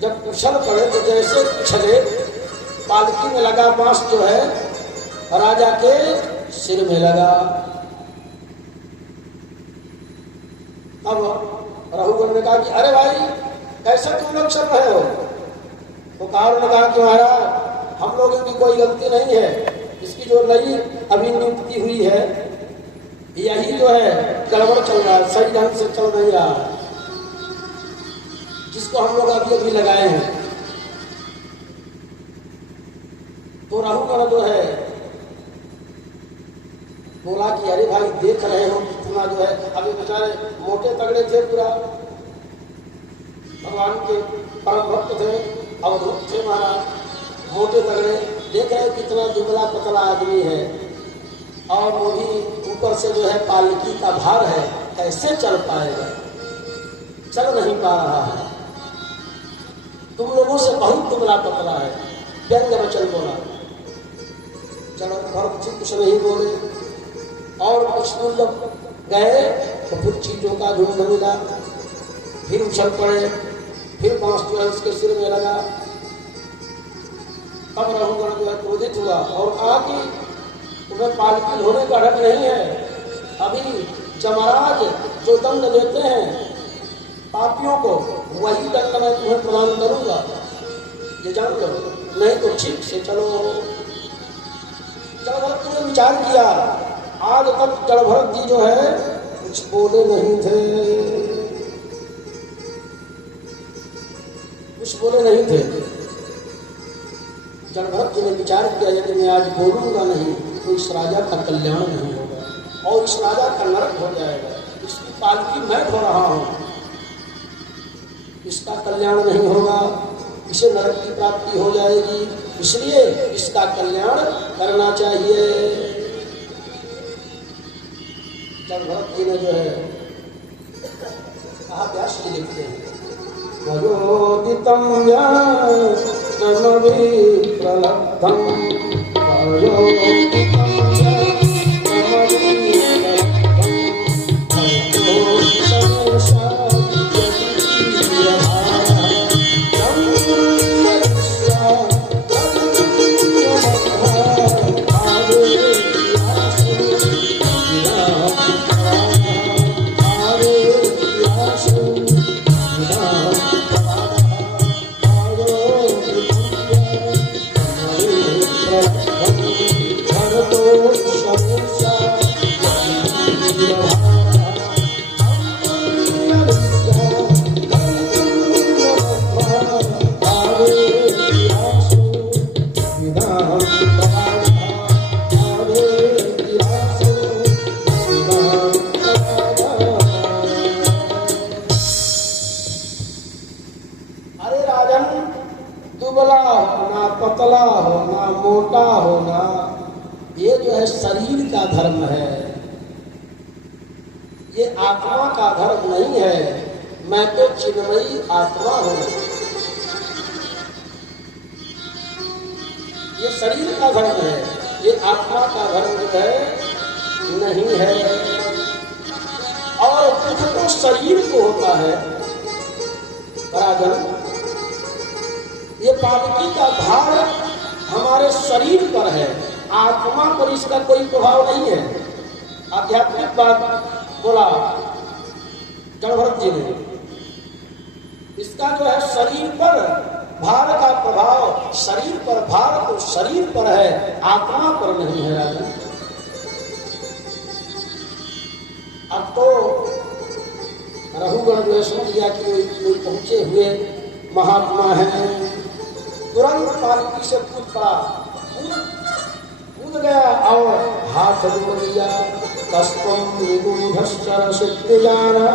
जब उछल पड़े तो जैसे उछले, पालकी में लगा बांस जो है राजा के सिर में लगा। अब रघुगण ने कहा कि अरे भाई, कैसे तुम लोग चल रहे हो? तो कारण ने कहा कि महाराज, हम लोगों की कोई गलती नहीं है, इसकी जो नई अभी नियुक्ति हुई है यही जो है गड़बड़ चल रहा है, सही ढंग से चल नहीं रहा, जिसको हम लोग अभी अभी लगाए हैं। तो रघुगण जो है बोला कि अरे भाई, देख रहे हो कितना जो है, अभी बेचारे मोटे तगड़े थे, पूरा भगवान के परम भक्त थे, अवधूत थे महाराज, मोटे तगड़े, देख रहे हो कितना दुबला पतला आदमी है, और वो भी ऊपर से जो है पालकी का भार है, कैसे चल पाएगा? चल नहीं पा रहा है, तुम लोगों से बहुत दुबला पतला है। व्यंग वचन बोला। चलो भरत जी कुछ नहीं बोले। और कुछ दूर जब गए तो फिर चीजों का झुंड मिला, फिर उछल पड़े, फिर बांस जो है उसके सिर में लगा। तब रघुगण जो है क्रोधित हुआ और कहा कि तुम्हें पालकी होने का डर नहीं है, अभी जमराज जो दंड देते हैं पापियों को, वही दंड मैं तुम्हें प्रदान करूंगा, ये जान लो, नहीं तो ठीक से चलो। जड़ भरत ने विचार किया। आज तक जड़ भरत जी जो है कुछ बोले नहीं थे, कुछ बोले नहीं थे। जड़ भरत जी ने विचार किया, यदि मैं आज बोलूंगा नहीं तो इस राजा का कल्याण नहीं होगा और इस राजा का नरक हो जाएगा। इसकी पालकी मैं धो रहा हूं, इसका कल्याण नहीं होगा, इसे नरक की प्राप्ति हो जाएगी, इसलिए इसका कल्याण करना चाहिए। जब भरत जी ने जो है कहा, व्यास जी लिखते हैं, वयोदितं ज्ञानमभि प्रलब्धं, वयोदितं अरे राजन, दुबला होना, पतला होना, मोटा होना, ये जो है शरीर का धर्म है, ये आत्मा का धर्म नहीं है। मैं तो चिन्मयी आत्मा हूं। ये शरीर का धर्म है, ये आत्मा का धर्म जो है नहीं है। और दुख तो शरीर को होता है राजन। ये पालकी का भार हमारे शरीर पर है, आत्मा पर इसका कोई प्रभाव नहीं है। आध्यात्मिक बात बोला जड़भरत जी ने, इसका जो है शरीर पर भार का प्रभाव, शरीर पर भार तो शरीर पर है, आत्मा पर नहीं है राजन। अब तो रघुगण जो है समझ गया कि कोई पहुंचे हुए महात्मा हैं, तुरंत पालकी से कूद पड़ा, कूद गया और हाथ जोड़ दिया। कस्पम निगूढ़श्चर सिद्धिजाना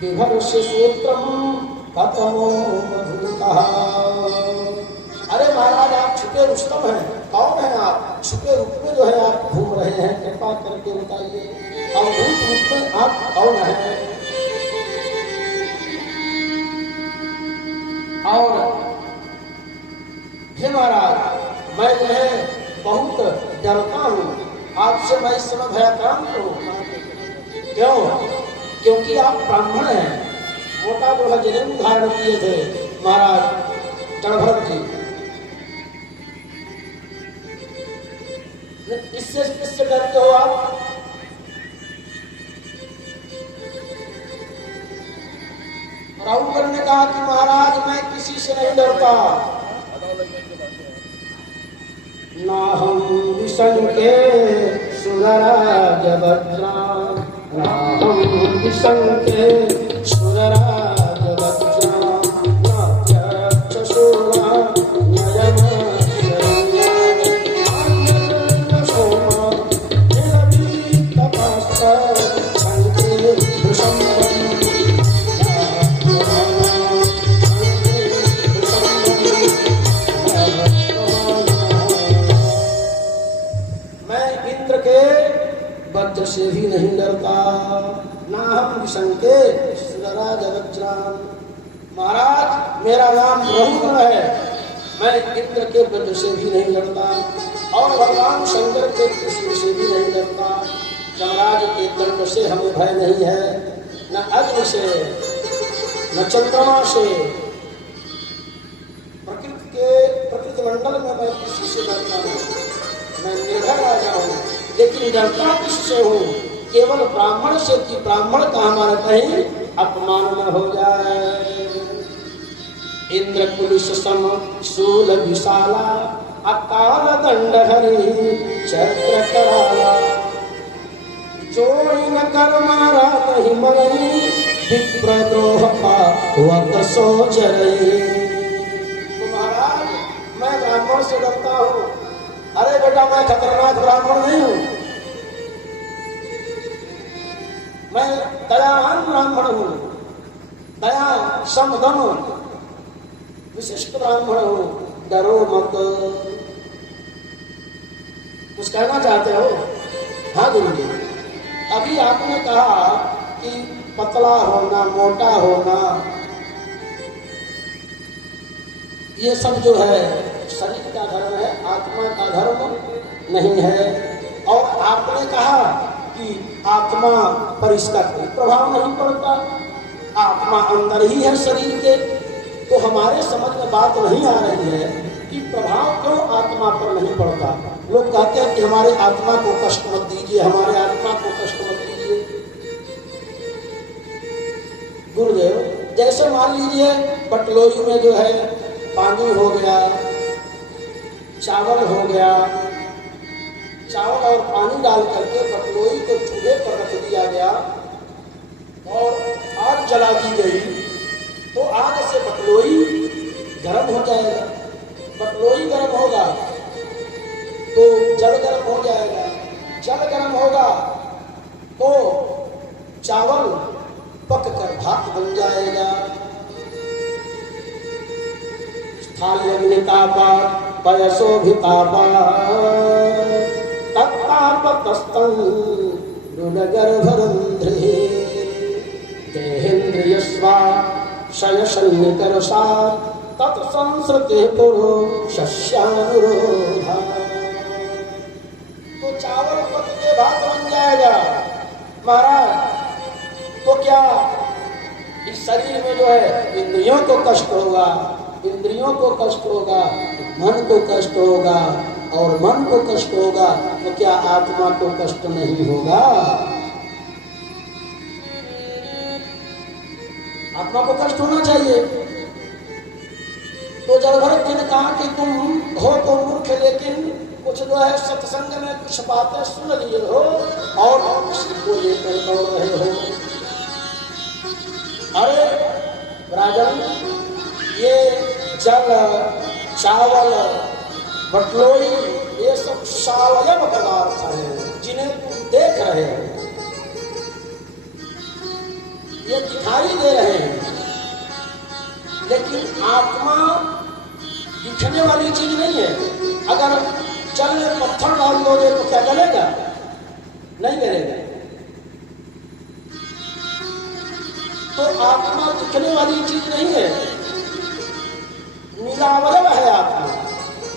विभर्ष्य सूत्रम कतमो मधुकः। अरे महाराज, आप छुपे रुस्तम हैं, कौन है आप? छुपे रूप में जो है आप घूम रहे हैं, कृपा करके बताइए। अवधूत रूप में आप कौन हैं? और हे महाराज, मैं जो है बहुत डरता हूँ, आपसे मैं इस समय भयाक्रांत हूँ। क्यों? क्योंकि आप ब्राह्मण हैं। मोटा बोला जन्म धारण किए थे महाराज जड़भरत जी। किससे डरते हो आप? राहुल ने कहा कि महाराज मैं किसी से नहीं डरता। ना हम विशंके सुरराज वज्रा, ना हम विशंके सुरराज वज्रा, नात्यक्ष शूरा नयन शरण्य सोमा निरभी तपस्तर शंके भृशंबरी। वज्र से भी नहीं डरता, ना हम विशंके सुरराज वज्राम। महाराज मेरा नाम रघुगण है, मैं इंद्र के वज्र से भी नहीं डरता, और भगवान शंकर के कृष्ण से भी नहीं डरता। जमराज के दंड से हमें भय नहीं है, न अग्नि से, न चंद्रमा से। प्रकृति मंडल में मैं किसी से डरता हूँ, मैं निर्भय राजा हूँ, लेकिन डरता किससे हूँ? केवल ब्राह्मण से, कि ब्राह्मण का हमारा कहीं अपमान न हो जाए। इंद्र कुलिश सम शूल विशाला, अकाल दंड हरि चक्र कराला। जो इन कर मारा नहीं मरई, विप्रद्रोह का वक सो जरई। तो महाराज मैं ब्राह्मण से डरता हूँ। अरे बेटा, मैं खतरनाक ब्राह्मण नहीं हूं, मैं दयावान ब्राह्मण हूं, दया समदम विशिष्ट ब्राह्मण हूं। डरो मत। कुछ कहना चाहते हो? हाँ गुरु जी, अभी आपने कहा कि पतला होना, मोटा होना, ये सब जो है शरीर का धर्म है, आत्मा का धर्म नहीं है। और आपने कहा कि आत्मा पर इसका कोई प्रभाव नहीं पड़ता, आत्मा अंदर ही है शरीर के। तो हमारे समझ में बात नहीं आ रही है कि प्रभाव क्यों आत्मा पर नहीं पड़ता। लोग कहते हैं कि हमारे आत्मा को कष्ट मत दीजिए, हमारे आत्मा को कष्ट मत दीजिए। गुरुदेव, जैसे मान लीजिए बटलोई में जो है पानी हो गया, चावल हो गया, चावल और पानी डाल करके बटलोई को चूल्हे पर रख दिया गया और आग जला दी गई, तो आग से बटलोई गर्म हो जाएगा। बटलोई गर्म होगा तो जल गर्म हो जाएगा, जल गर्म होगा तो चावल पक कर भात बन जाएगा। स्थाल्यग्नितापा पयसोभितापा तत्तापतस्तं रुणगर्भरन्ध्रे देहेन्द्रियस्वा शयशन्निकरसा तत्संसृते पुरुषस्यानुरोधा। तो चावल पक के भात बन जाएगा महाराज। तो क्या इस शरीर में जो है इंद्रियों को कष्ट होगा, इंद्रियों को कष्ट होगा, मन को कष्ट होगा, और मन को कष्ट होगा तो क्या आत्मा को कष्ट नहीं होगा? आत्मा को कष्ट होना चाहिए। तो जलभरत जी ने कहा कि तुम हो तो मूर्ख, लेकिन कुछ जो है सत्संग में कुछ बातें सुन लिए हो और उसी को लेकर दौड़ रहे हो। अरे राजन, ये जल, चावल, बटलोई, ये सब सावयव पदार्थ है जिन्हें तुम देख रहे हो, ये दिखाई दे रहे हैं, लेकिन आत्मा दिखने वाली चीज नहीं है। अगर जल में पत्थर डाल दोगे तो क्या गलेगा? नहीं गलेगा। तो आत्मा दिखने वाली चीज नहीं है, निरावयव है आत्मा,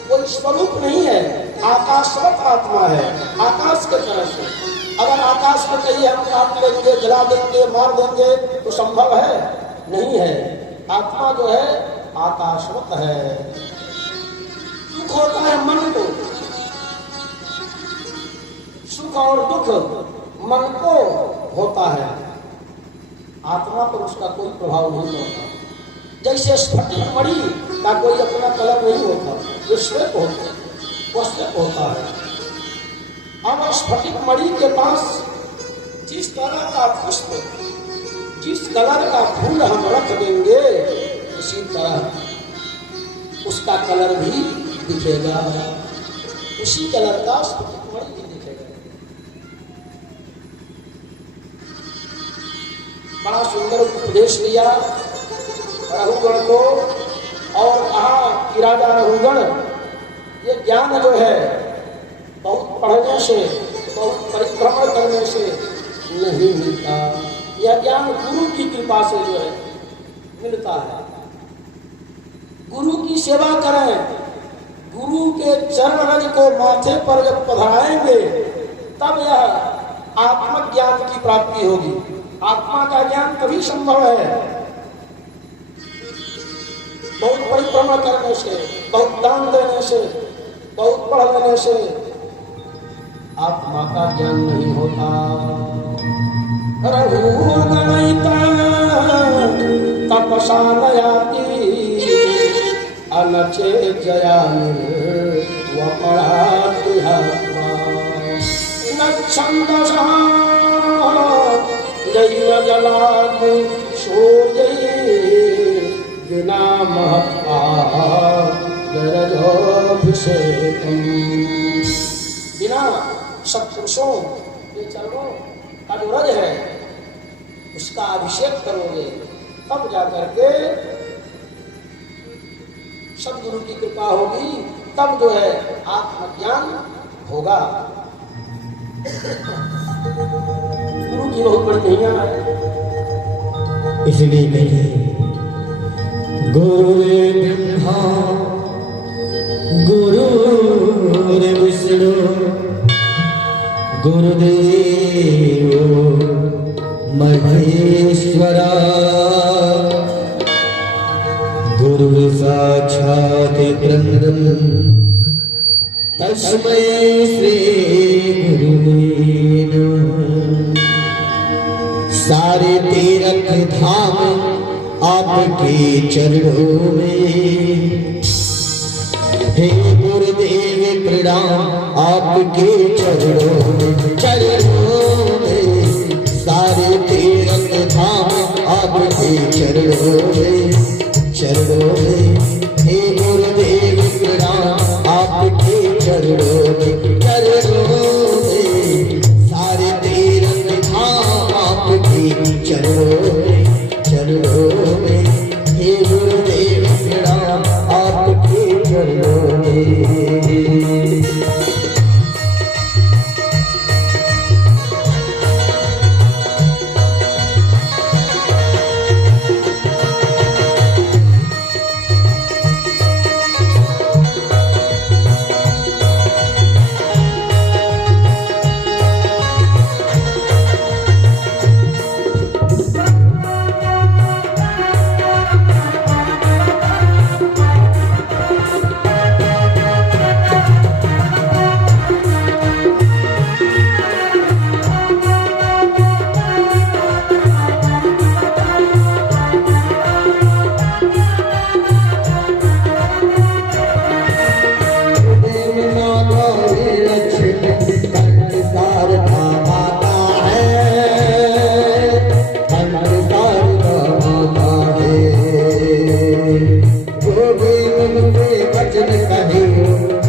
कोई स्वरूप नहीं है, आकाशवत आत्मा है, आकाश के तरह से। अगर आकाश में कहीं हम काट लेंगे, जला देंगे, मार देंगे तो संभव है? नहीं है। आत्मा जो है आकाशवत है। सुख होता है मन को, सुख और दुख मन को होता है, आत्मा पर उसका कोई प्रभाव नहीं होता। जैसे स्फटिक मणि का कोई अपना कलर नहीं होता, जो श्वेत होता है वो श्वेत होता है। अब स्फटिक मणि के पास जिस तरह का पुष्प, जिस कलर का फूल हम रख देंगे, उसी तरह उसका कलर भी दिखेगा, उसी कलर का स्फटिक मणि भी दिखेगा। बड़ा सुंदर उपदेश दिया रघुगण को, और कहा कि राजा रघुगण, ये ज्ञान जो है बहुत पढ़ने से, बहुत परिभ्रमण करने से नहीं मिलता। यह ज्ञान गुरु की कृपा से जो है मिलता है। गुरु की सेवा करें, गुरु के चरण रज को माथे पर जब पधराएंगे तब यह आत्मज्ञान की प्राप्ति होगी। आत्मा का ज्ञान तभी संभव है बहुत परिभ्रमण करने से, बहुत दान देने से, बहुत पढ़ लेने से आत्मा का ज्ञान नहीं होता। रघुगणिता तपसा नयाति अनचे जयानि वपराति हत्वा न छन्दसः दैव जलाग्नि शोर्यै विना महत्ता गरजोऽभिषेकम्। बिना सत्पुरुषों के चरणों का जो रज है उसका अभिषेक करोगे तब जाकर के सदगुरु की कृपा होगी, तब जो है आत्मज्ञान होगा। गुरु की बहुत बड़ी महिमा है। इसलिए कहिए गुरुर् ब्रह्मा गुरुर् विष्णु गुरुदेव महेश्वरा गुरु साक्षात् ब्रह्म तस्मै श्री गुरुवे नमः। सारे तीर्थ धाम आपके चरणों में, हे गुरुदेव प्रणाम आपके चरणों में, सारे तीर्थ धाम आपके चरणों में, हे गुरुदेव प्रणाम आपके चरणों में, सारे तीर्थ धाम आपके चरणों में, हे गुरुदेव प्रणाम आपके चरणों में।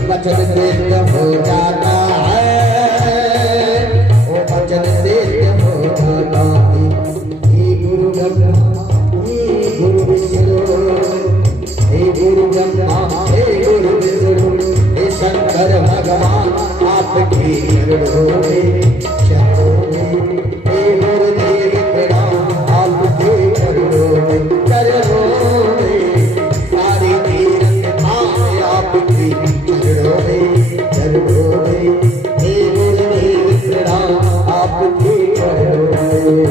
वचन सिद्ध हो जाता है, वो वचन सिद्ध हो जाता है। हे गुरु ब्रह्मा हे गुरु विष्णु, हे गुरु ब्रह्मा हे गुरु विष्णु, हे शंकर भगवान आपके चरणों में, हे गुरुदेव प्रणाम आपके चरणों में, सारे तीर्थ धाम आपके चरणों में, हे गुरुदेव प्रणाम आपके चरणों में।